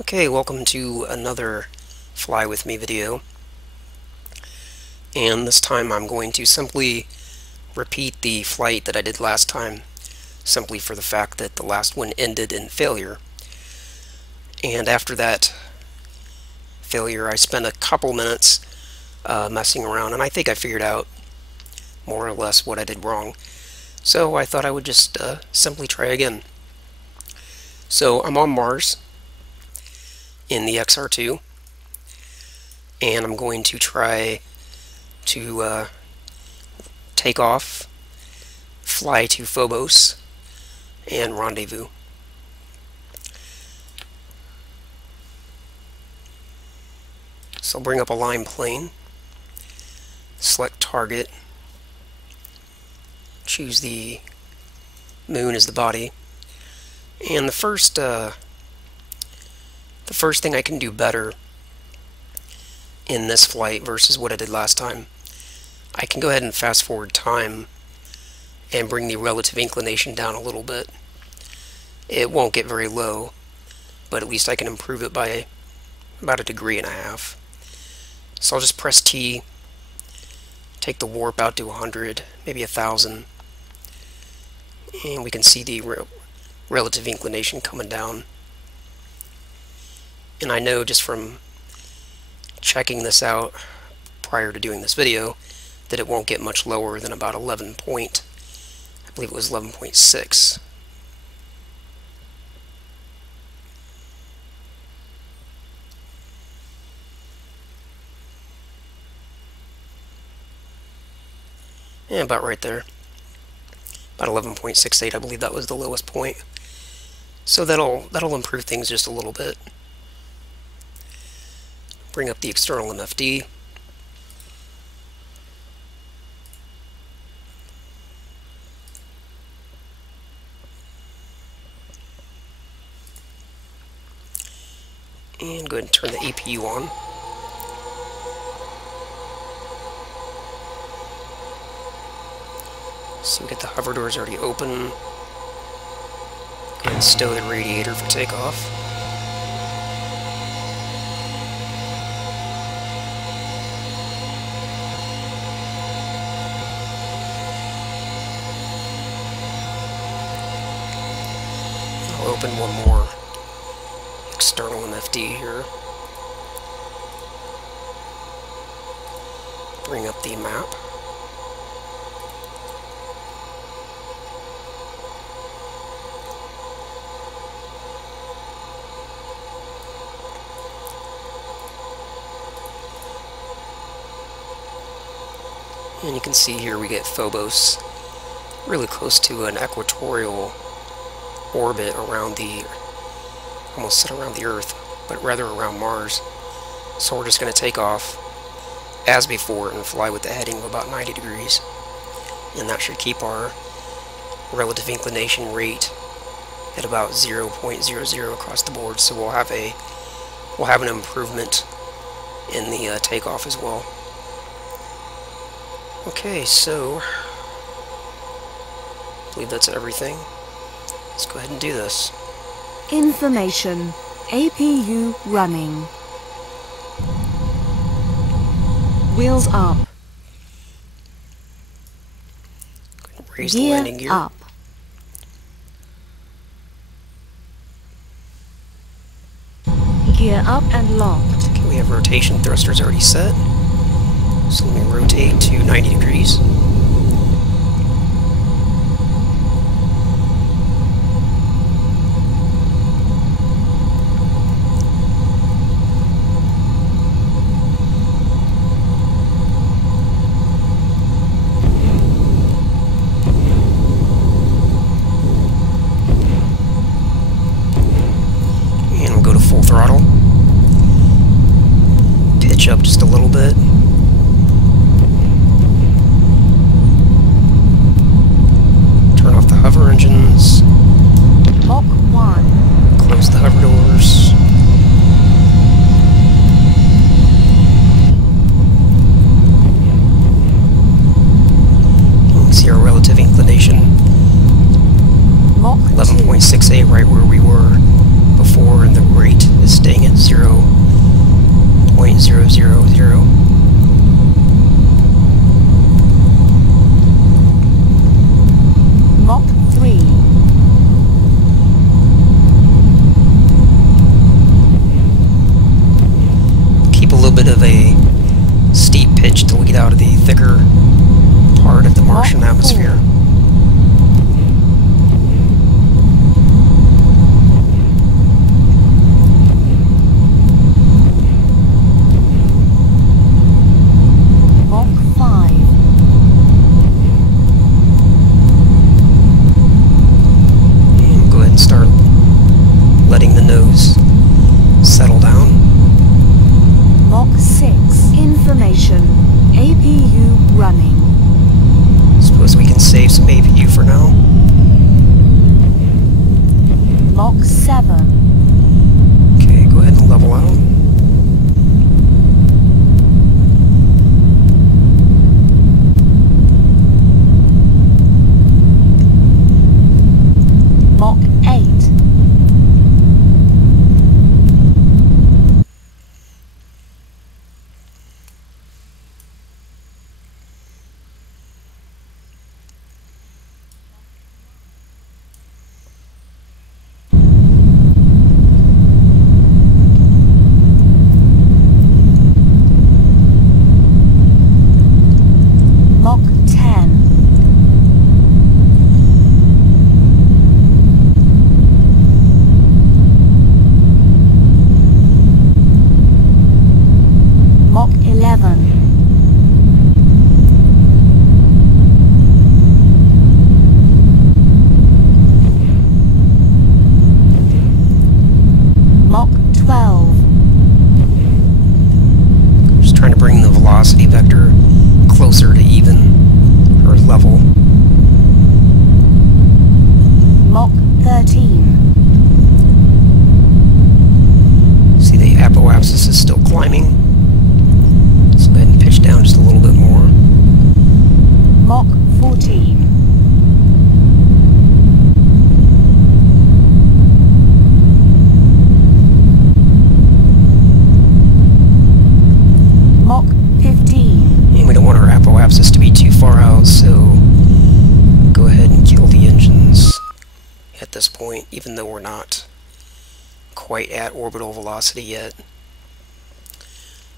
Okay, welcome to another Fly With Me video. And this time I'm going to simply repeat the flight that I did last time, simply for the fact that the last one ended in failure. And after that failure, I spent a couple minutes messing around, and I think I figured out more or less what I did wrong. So I thought I would just simply try again. So I'm on Mars in the XR2, and I'm going to try to take off, fly to Phobos, and Rendezvous. So I'll bring up a line plane, select target, choose the moon as the body, and the first thing I can do better in this flight versus what I did last time, I can go ahead and fast forward time and bring the relative inclination down a little bit. It won't get very low, but at least I can improve it by about 1.5 degrees. So I'll just press T, take the warp out to 100, maybe 1,000, and we can see the relative inclination coming down. And I know just from checking this out prior to doing this video that it won't get much lower than about 11 point, I believe it was 11.6. Yeah, about right there. About 11.68, I believe that was the lowest point. So that'll improve things just a little bit. Bring up the external MFD. And go ahead and turn the APU on. So we get the hover doors already open. Go ahead and stow the radiator for takeoff. I'll open one more external MFD here. Bring up the map. And you can see here we get Phobos really close to an equatorial orbit around almost around the Earth, but rather around Mars. So we're just going to take off as before and fly with the heading of about 90 degrees. And that should keep our relative inclination rate at about 0.00 across the board. So we'll have an improvement in the takeoff as well. Okay, so I believe that's everything. Let's go ahead and do this. Information. APU running. Wheels up. Raise the landing gear. Up. Gear up and locked. Okay, we have rotation thrusters already set. So let me rotate to 90 degrees. And we'll go to full throttle. Pitch up just a little bit. Turn off the hover engines. Mach 1. Close the hover doors. You can see our relative inclination. Mach 11.68, right where we were before. 4 and the rate is staying at 0.000. Mach 3. Keep a little bit of a steep pitch till we get out of the thicker part of the Martian Mach 4. atmosphere. Mach 5. And go ahead and start letting the nose settle down. Mach 6. Information. APU running. Suppose we can save some APU for now. Mach 7. Okay, go ahead and level out. Mach 8. Mach 10. Mach 11. Mach 12. Just trying to bring the velocity vector closer to even, or level. Mach 13. See, the apoapsis is still climbing. So go ahead and pitch down just a little bit more. Mach 14. Mach 15. And we don't want our apoapsis to be too far out, so go ahead and kill the engines at this point, even though we're not quite at orbital velocity yet.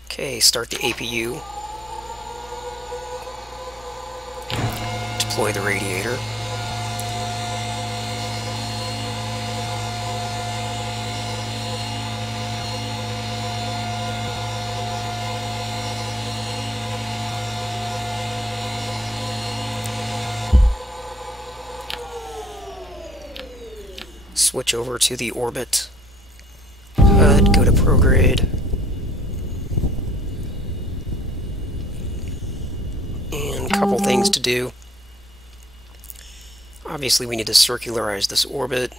Okay, start the APU. Deploy the radiator. Switch over to the orbit HUD, go to prograde, and a couple things to do. Obviously we need to circularize this orbit.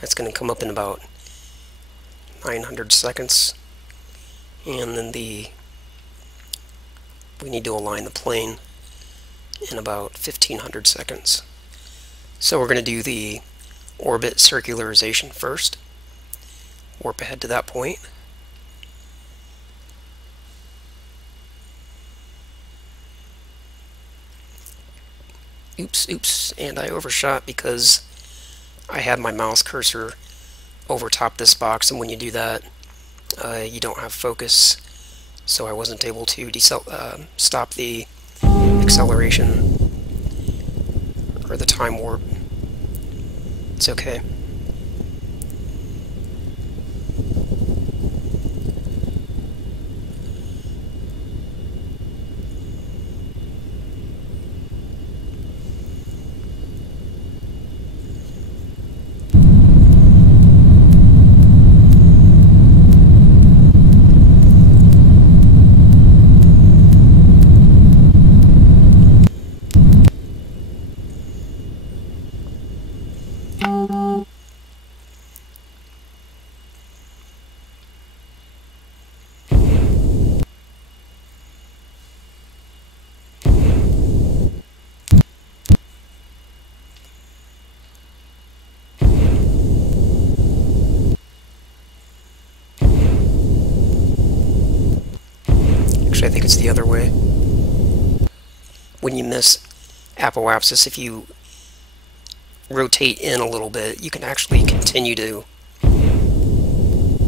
That's going to come up in about 900 seconds, and then we need to align the plane in about 1500 seconds. So we're going to do the orbit circularization first. Warp ahead to that point. Oops, and I overshot because I had my mouse cursor over top this box, and when you do that, you don't have focus, so I wasn't able to stop the acceleration or the time warp. It's okay. Actually, I think it's the other way. When you miss apoapsis, if you rotate in a little bit, you can actually continue to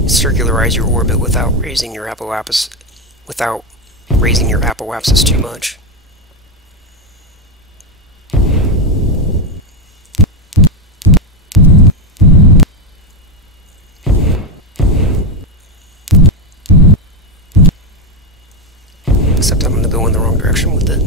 circularize your orbit without raising your apoapsis too much. Except I'm going to go in the wrong direction with it.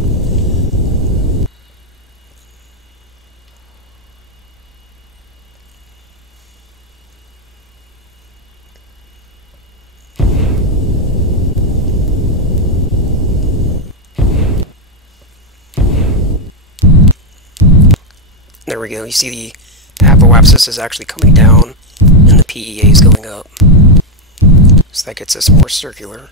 There we go. You see the apoapsis is actually coming down and the PEA is going up. So that gets us more circular.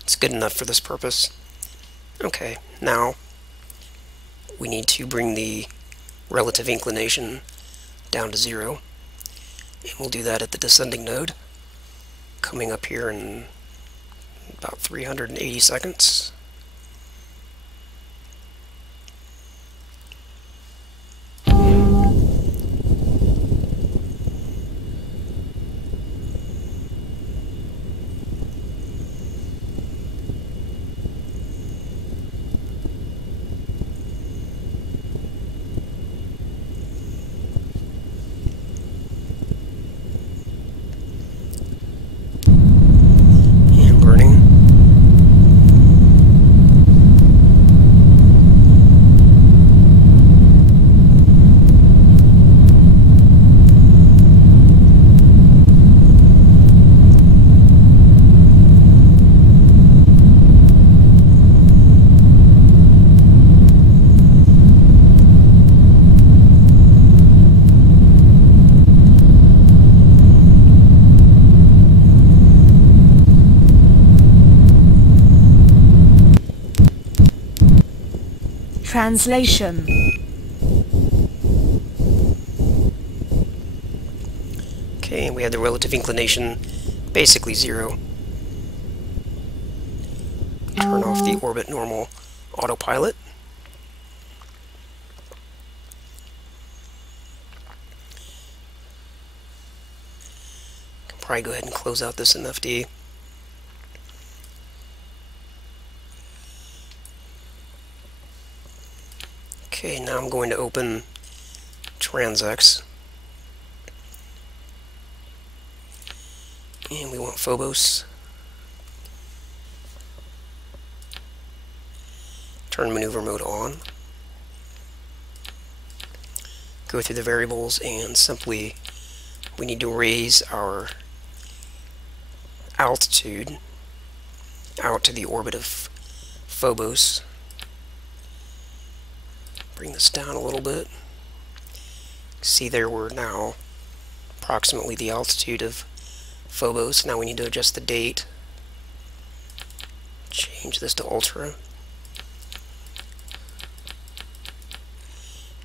It's good enough for this purpose. Okay, now we need to bring the relative inclination down to 0. And we'll do that at the descending node, coming up here in about 380 seconds. Translation. Okay, and we have the relative inclination basically 0. Turn off the orbit normal autopilot. Can probably go ahead and close out this NFD. Okay, now I'm going to open TransX. And we want Phobos. Turn maneuver mode on. Go through the variables and simply we need to raise our altitude out to the orbit of Phobos. Bring this down a little bit. See there we're now approximately the altitude of Phobos. Now we need to adjust the date. Change this to ultra.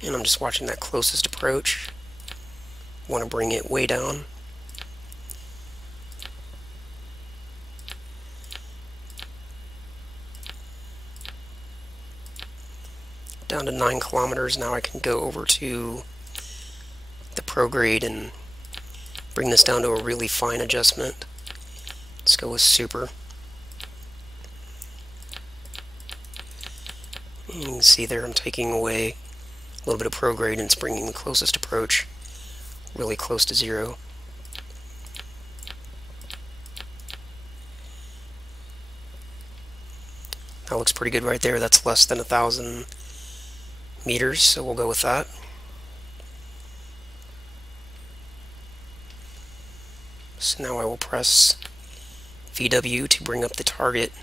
And I'm just watching that closest approach. Want to bring it way down. Down to 9 kilometers. Now I can go over to the prograde and bring this down to a really fine adjustment. Let's go with super. And you can see there I'm taking away a little bit of prograde and it's bringing the closest approach really close to 0. That looks pretty good right there. That's less than 1,000 meters, so we'll go with that. So now I will press VW to bring up the target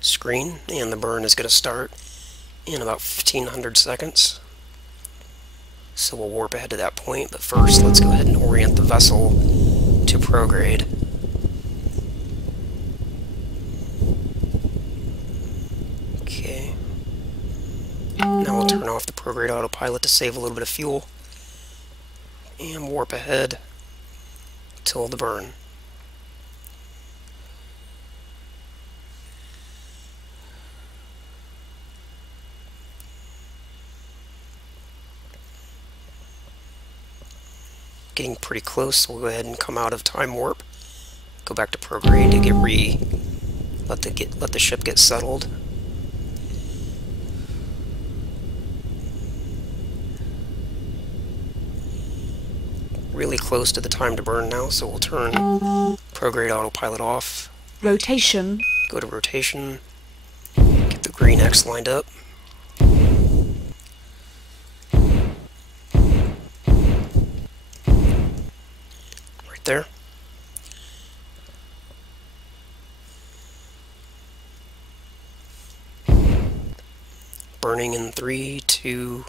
screen, and the burn is going to start in about 1,500 seconds. So we'll warp ahead to that point, but first let's go ahead and orient the vessel to prograde. Okay. Now off the prograde autopilot to save a little bit of fuel, and warp ahead till the burn. Getting pretty close, so we'll go ahead and come out of time warp, go back to prograde to let the ship get settled. Really close to the time to burn now, so we'll turn prograde autopilot off. Rotation. Go to rotation, get the green X lined up. Right there. Burning in 3, 2,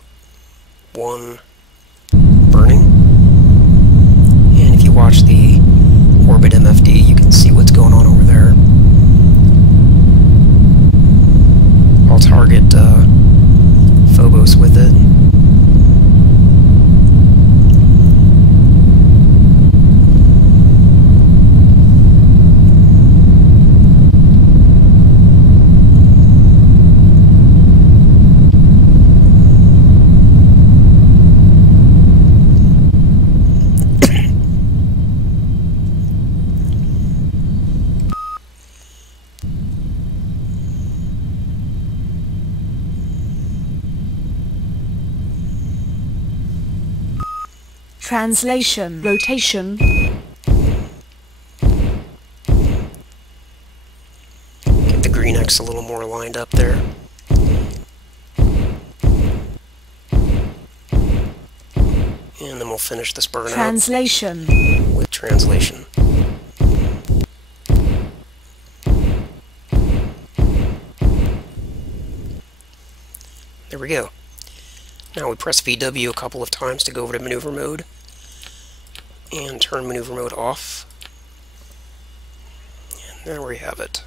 1, burning. And if you watch the orbit MFD, you can see what's going on over there. I'll target Phobos with it. Translation. Rotation. Get the green X a little more lined up there. And then we'll finish this burnout Translation. with translation. There we go. Now we press VW a couple of times to go over to maneuver mode and turn maneuver mode off. And there we have it.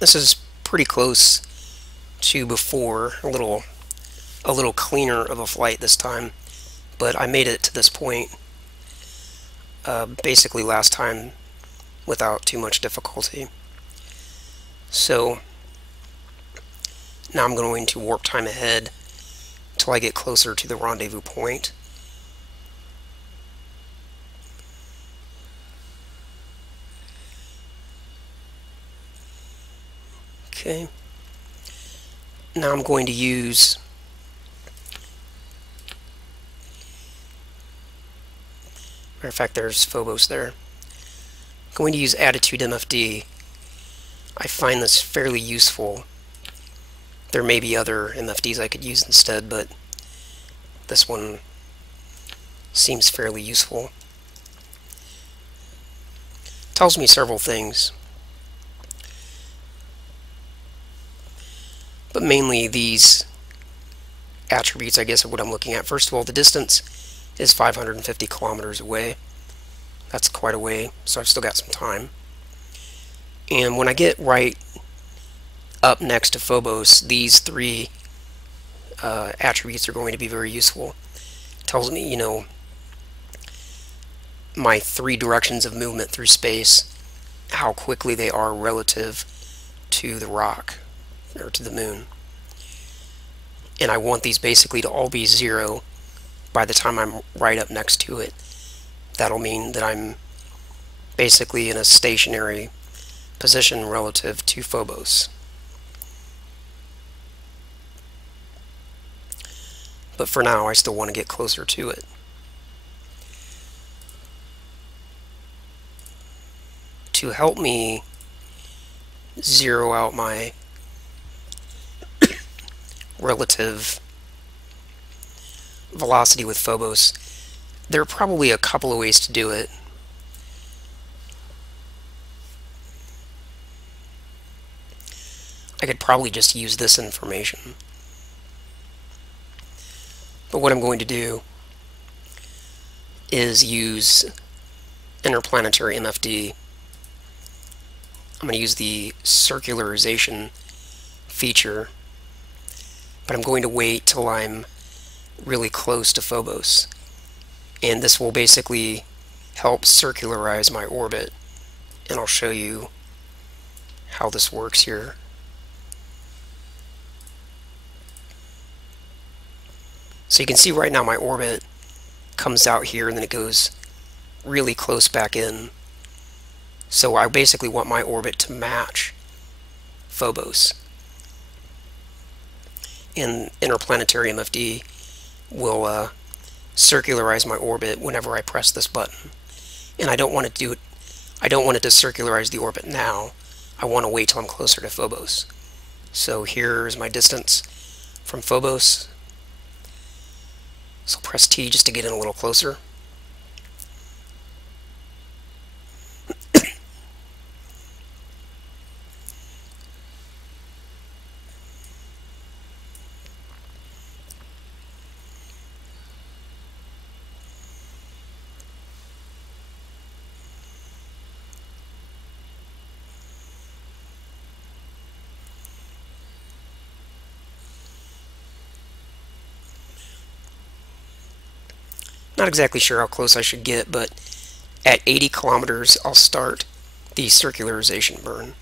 This is pretty close to before, a little cleaner of a flight this time, but I made it to this point basically last time without too much difficulty. So now I'm going to warp time ahead until I get closer to the rendezvous point. Okay. Now I'm going to use matter of fact, there's Phobos there. I'm going to use attitude MFD. I find this fairly useful. There may be other MFDs I could use instead, but this one seems fairly useful. Tells me several things, but mainly these attributes, I guess, are what I'm looking at. First of all, the distance is 550 kilometers away. That's quite a way, so I've still got some time. And when I get right up next to Phobos, these three attributes are going to be very useful. It tells me, you know, my three directions of movement through space, how quickly they are relative to the rock, or to the moon. And I want these basically to all be 0 by the time I'm right up next to it. That'll mean that I'm basically in a stationary position relative to Phobos. But for now, I still want to get closer to it. To help me zero out my relative velocity with Phobos, there are probably a couple of ways to do it. I could probably just use this information. But what I'm going to do is use interplanetary MFD I'm going to use the circularization feature, but I'm going to wait till I'm really close to Phobos. And this will basically help circularize my orbit. And I'll show you how this works here. So you can see right now my orbit comes out here and then it goes really close back in. So I basically want my orbit to match Phobos. And Interplanetary MFD will circularize my orbit whenever I press this button. And I don't want it to circularize the orbit now. I want to wait till I'm closer to Phobos. So here's my distance from Phobos. So press T just to get in a little closer. Not exactly sure how close I should get, but at 80 kilometers I'll start the circularization burn.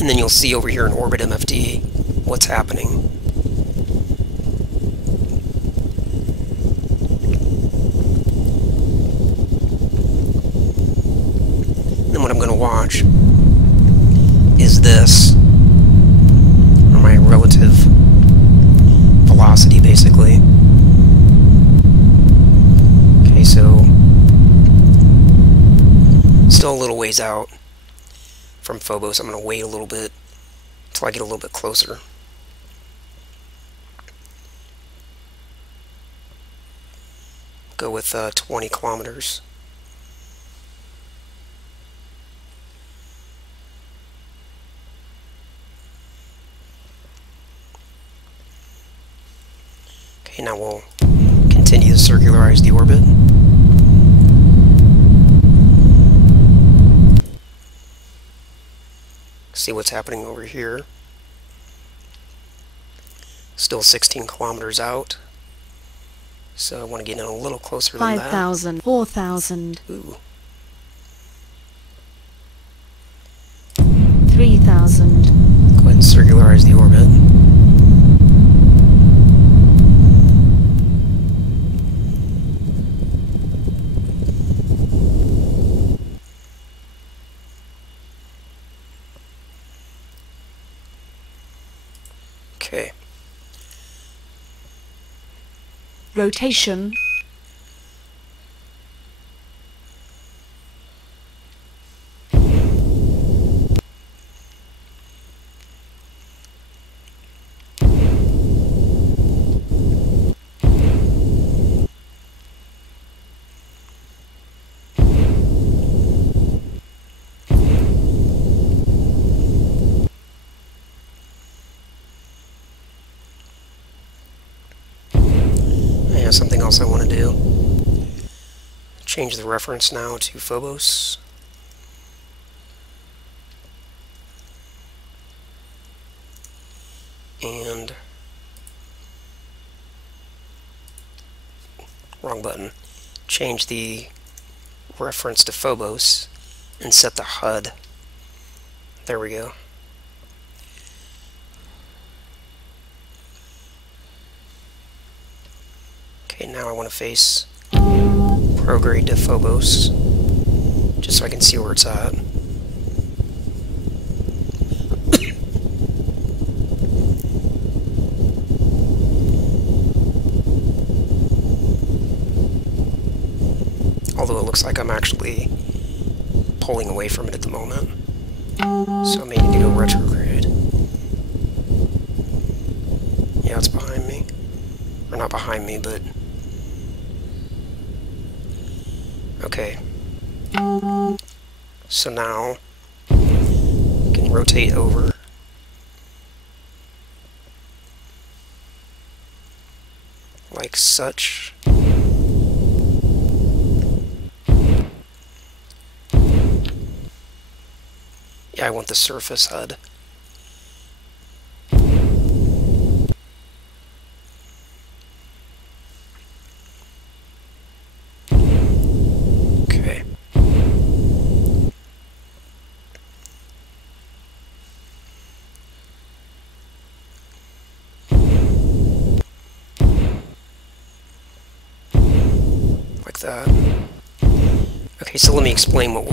And then you'll see over here in Orbit MFD what's happening. Then what I'm going to watch is this, or my relative velocity basically. Okay, so still a little ways out from Phobos. I'm going to wait a little bit until I get a little bit closer. Go with 20 kilometers. Okay, now we'll continue to circularize the orbit. See what's happening over here. Still 16 kilometers out. So I want to get in a little closer than that. 5,000, 4,000. Ooh. 3,000. Go ahead and circularize the orbit. Okay. Rotation. Something else I want to do. Change the reference now to Phobos. And wrong button. Change the reference to Phobos and set the HUD. There we go. Okay, now I want to face prograde to Phobos, just so I can see where it's at. Although it looks like I'm actually pulling away from it at the moment, so I may need to go retrograde. Yeah, it's behind me. Or not behind me, but... Okay. So now, I can rotate over. like such. Yeah, I want the surface HUD. Okay. Like that. Okay, so let me explain what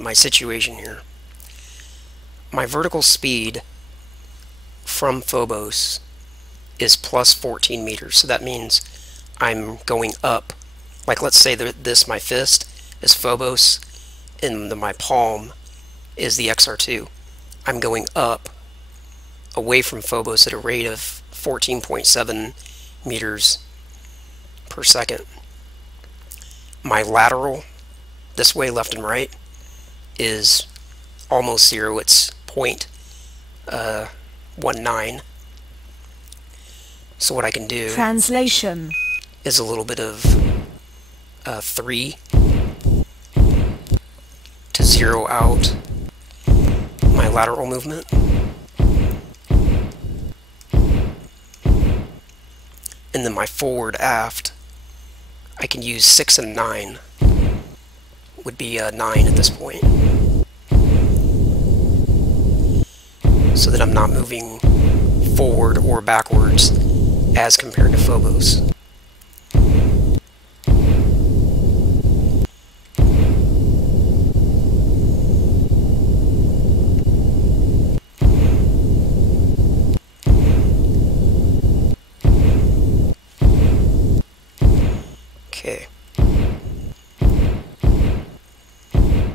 my situation here. My vertical speed from Phobos is plus 14 meters, so that means I'm going up. Like, let's say that this, my fist, is Phobos, and my palm is the XR2. I'm going up away from Phobos at a rate of 14.7 meters per second. My lateral, this way, left and right, is almost zero. It's 0.19. So what I can do Translation is a little bit of 3 to zero out my lateral movement. And then my forward aft, I can use 6 and 9. Would be 9 at this point. So that I'm not moving forward or backwards as compared to Phobos. Okay.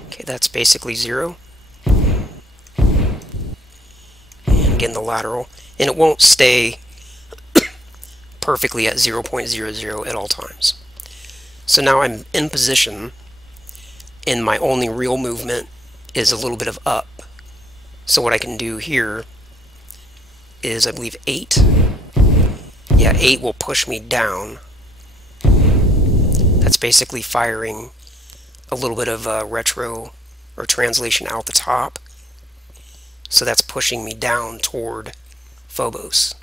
Okay, that's basically 0. And again, the lateral. And it won't stay perfectly at 0.00 at all times. So now I'm in position, and my only real movement is a little bit of up. So what I can do here is, I believe, 8. Yeah, 8 will push me down. That's basically firing a little bit of retro or translation out the top. So that's pushing me down toward Phobos.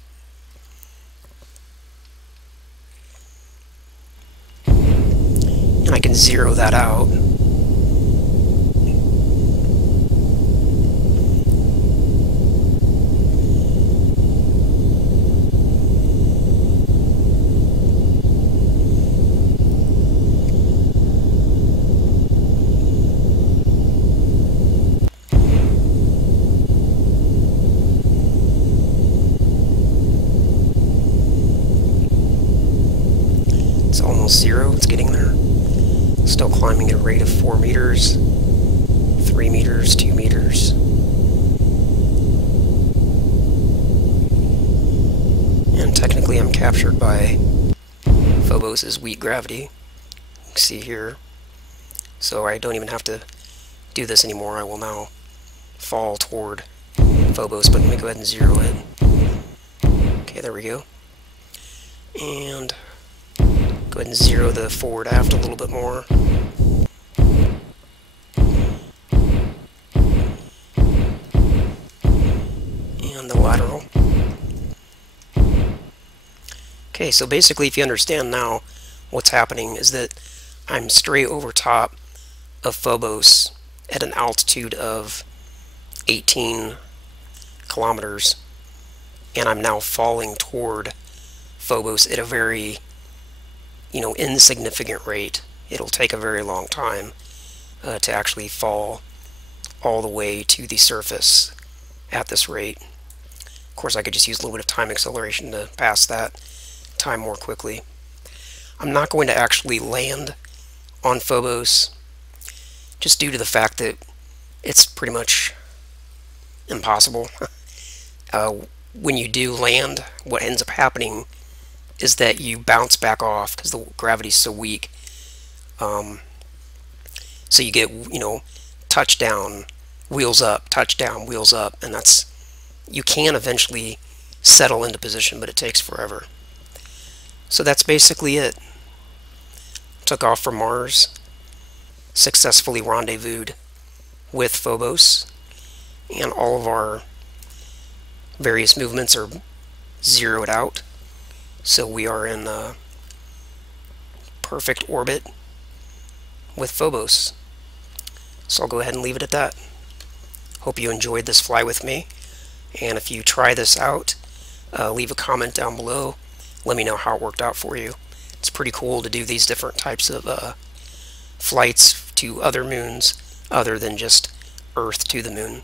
And I can zero that out. It's almost 0. It's getting there. Still climbing at a rate of 4 meters, 3 meters, 2 meters. And technically I'm captured by Phobos' weak gravity. You can see here. So I don't even have to do this anymore. I will now fall toward Phobos, but let me go ahead and zero it. Okay, there we go. And go ahead and zero the forward aft a little bit more. And the lateral. Okay, so basically, if you understand now, what's happening is that I'm straight over top of Phobos at an altitude of 18 kilometers, and I'm now falling toward Phobos at a very insignificant rate. It'll take a very long time to actually fall all the way to the surface at this rate. Of course, I could just use a little bit of time acceleration to pass that time more quickly. I'm not going to actually land on Phobos, just due to the fact that it's pretty much impossible. When you do land, what ends up happening is that you bounce back off because the gravity's so weak. So you get, touchdown, wheels up, touchdown, wheels up, and you can eventually settle into position, but it takes forever. So that's basically it. Took off from Mars, successfully rendezvoused with Phobos, and all of our various movements are zeroed out. So we are in perfect orbit with Phobos. So I'll go ahead and leave it at that. Hope you enjoyed this fly with me. And if you try this out, leave a comment down below. Let me know how it worked out for you. It's pretty cool to do these different types of flights to other moons other than just Earth to the moon.